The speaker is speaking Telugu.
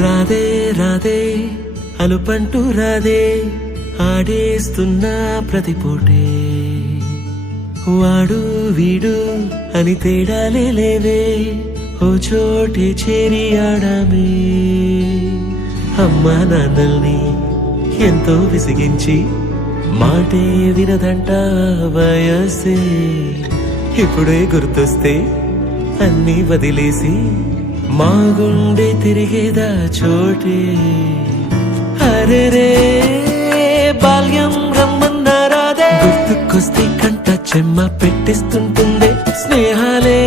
రాధే రాధే అలుపంటూ రాధే ఆడేస్తున్నా ప్రతిపూటే వాడు వీడు అని తేడాలే లేవే ఓ చోటే చేరి ఆడామే అమ్మా నాన్నల్ని ఎంతో విసిగించి మాటే వినదంట వయసే ఇప్పుడే గుర్తొస్తే అన్నీ వదిలేసి మా గుండె తిరిగేదా చోటే అరెరే బాల్యం రమ్మన్నారాదే గుర్తుకొస్తే కంట చెమ్మ పెట్టిస్తుంటుందే స్నేహాలే